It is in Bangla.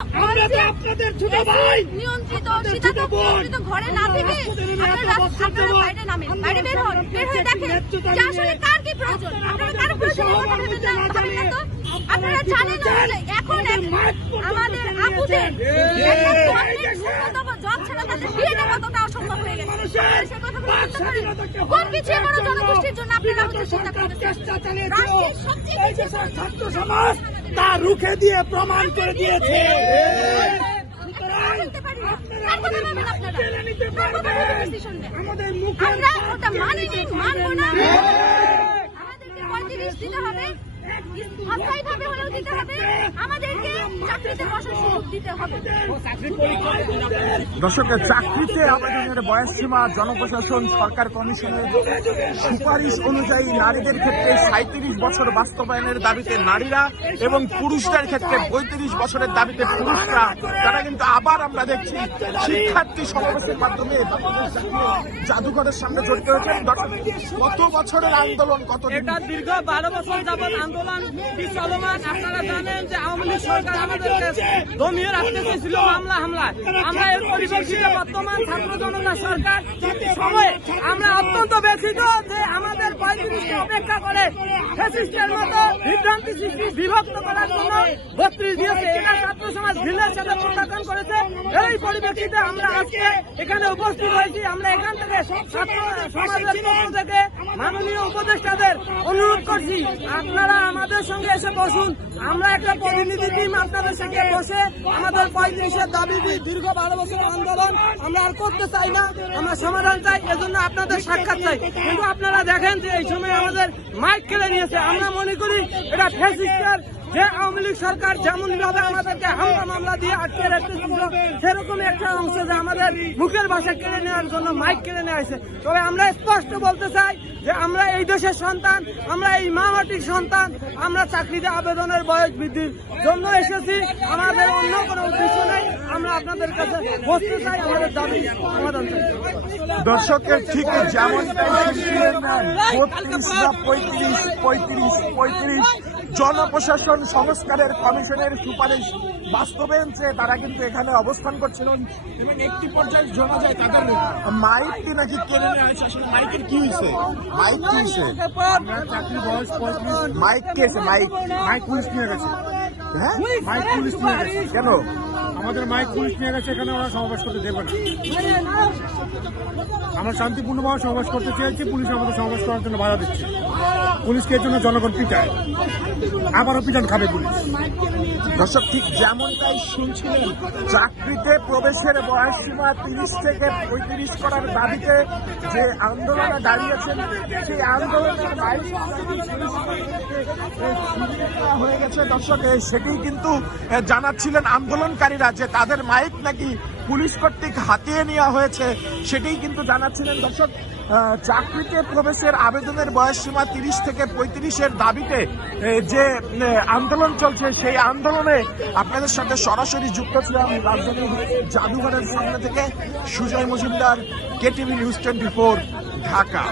আপনাদের ছোট ভাই নিয়ন্ত্রিত শীতাতপ ঘরে না থেকে আপনারা বাইরে নামেন, বাইরে বের হন, বের হয়ে দেখেন যে আসলে কার কি প্রয়োজন। আপনারা কার প্রয়োজন আপনারা জানেন না। এখন আমাদের আপুদের জব ছাড়া তাদের বিয়ে দেওয়া কতটা অসম্ভব হয়ে গেছে। সে কথাগুলো চিন্তা করেন, কোন পিছিয়ে পড়া জনগোষ্ঠীর জন্য আপনারা চিন্তা করতেছেন। ছাত্র সমাজ তা রুখে দিয়ে প্রমাণ করে দিয়েছে। আমাদের মুখে আমরা ওটা মানিনি, মানবো না। আমাদেরকে 35 দিতে হবে, অস্থায়ীভাবে হলেও দিতে হবে। আমাদেরকে চাকরিতে বসার সুযোগ দিতে হবে। দর্শকের চাকরিতে আবেদনের বয়সসীমা জনপ্রশাসন সরকার কমিশনের সুপারিশ অনুযায়ী নারীদের ক্ষেত্রে 37 বছর বাস্তবায়নের দাবিতে নারীরা এবং পুরুষদের ক্ষেত্রে 35 বছরের দাবিতে পুরুষরা, তারা কিন্তু আবার আমরা দেখছি শিক্ষার্থী সমাবেশের মাধ্যমে জাদুঘরের সামনে জড়িত হয়েছে। কত বছরের আন্দোলন, কত এটা দীর্ঘ 12 বছর যাবৎ আন্দোলন চলমান। আপনারা জানেন যে আওয়ামী লীগ সরকার আমাদেরকে দমিয়ে রাখতে চেয়েছিল মামলা হামলায়। আমরা এর পরিপ্রেক্ষিতে বর্তমান ছাত্র জনতা সরকার সময়ে আমরা অত্যন্ত ব্যথিত যে আমাদের 35কে অপেক্ষা করে ফ্যাসিস্টের মতো বিভ্রান্তি সৃষ্টি বিভক্ত করার জন্য 32 দিয়েছে। এটা ছাত্র সমাজ ভিলের সাথে প্রত্যাখ্যান করেছে। এই পরিপ্রেক্ষিতে আমরা আজকে এখানে উপস্থিত হয়েছি। আমরা এখান থেকে ছাত্র সমাজের পক্ষ থেকে মাননীয় উপদেষ্টাদের অনুরোধ করছি, আপনারা আমাদের সঙ্গে এসে বসুন। আমরা একটা প্রতিনিধি টিম আপনাদের সঙ্গে বসে আমাদের 35-এর দাবি, দীর্ঘ 12 বছর আন্দোলন আমরা আর করতে চাই না, আমরা সমাধান চাই। এজন্য আপনাদের সাক্ষাৎ চাই। কিন্তু আপনারা দেখেন যে এই সময় আমাদের মাইক কেড়ে নিয়েছে। আমরা মনে করি এটা ফ্যাসিস্টের যে আওয়ামী লীগ সরকার যেমন ভাবে আমাদেরকে হামলা মামলা দিয়ে আটকে রাখতেছিল, সেরকম একটা অংশ যে আমাদের মুখের ভাষা কেড়ে নেওয়ার জন্য মাইক কেড়ে নেওয়া হয়েছে। তবে আমরা স্পষ্ট বলতে চাই যে আমরা এই দেশের সন্তান, আমরা এই মা মাটির সন্তান। আমরা চাকরিতে আবেদনের বয়স বৃদ্ধির জন্য এসেছি, আমাদের অন্য কোনো উদ্দেশ্য নেই। আমরা আপনাদের কাছে বসতে চাই, আমাদের দাবি সমাধান চাই। দর্শকের ঠিক যেমন 35 জনপ্রশাসন সংস্কারের কমিশনের সুপারিশ বাস্তবায়ন চেয়ে তারা কিন্তু এখানে অবস্থান করছিলেন এবং একটি পর্যায়ে জানা যায় তাদের মাইকটি নাকি কেড়ে নেওয়া হয়েছে। আসলে মাইকের কি হয়েছে? মাইক কি হয়েছে? মাইক কেছে? মাইক পুলিশ নিয়ে গেছে। হ্যাঁ, মাইক পুলিশ নিয়ে গেছে। কেন? আমাদের মাইক পুলিশ নিয়ে গেছে। এখানে ওরা সমাবেশ করতে দেবে না। আমরা শান্তিপূর্ণভাবে সমাবেশ করতে চেয়েছি, পুলিশ আমাদের সমাবেশ করার জন্য বাধা দিচ্ছে। পুলিশকে এর জন্য জনগণ পিটায়, আবারও পিটান খাবে পুলিশ। দর্শক ঠিক যেমনটাই শুনছিলেন, চাকরিতে প্রবেশের বয়সসীমা 30 থেকে 35 করার দাবিতে যে আন্দোলনে দাঁড়িয়েছেন, সেই আন্দোলনের বাইরে হয়ে গেছে। দর্শক সেটি কিন্তু জানাচ্ছিলেন আন্দোলনকারীরা যে তাদের মাইক নাকি পুলিশ কর্তৃক হাতিয়ে নেওয়া হয়েছে, সেটাই কিন্তু জানাচ্ছিলেন। দর্শক চাকরিতে প্রবেশের আবেদনের বয়সসীমা 30 থেকে 35-এর দাবিতে যে আন্দোলন চলছে, সেই আন্দোলনে আপনাদের সাথে সরাসরি যুক্ত ছিলাম রাজধানীর জাদুঘরের সামনে থেকে। Sujoy Majumdar, KTV news 24, Dhaka.